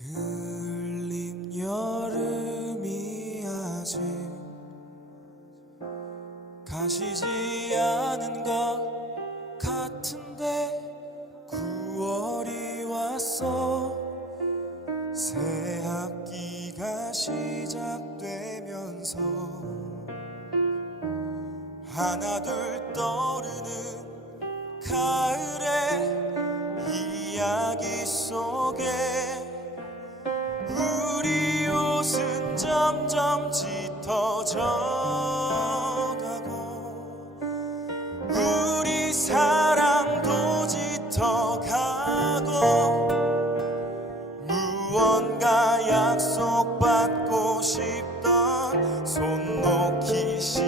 흘린 여름이 아직 가시지 않은 것 같은데 9월이 왔어. 새 학기가 시작되면서 하나둘 떠오르는 가을의 이야기 속에 짙어져 가고 우리 사랑도 짙어가고 무언가 약속받고 싶던 손 놓기 싫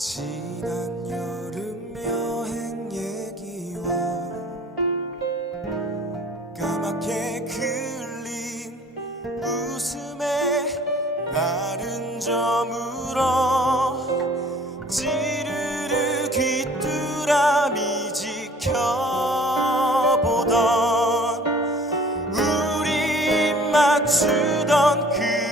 지난 여름 여행 얘기와 까맣게 그을린 웃음에 마른 저물어 찌르르 귀뚜라미 지켜보던 우리 입 맞추던 그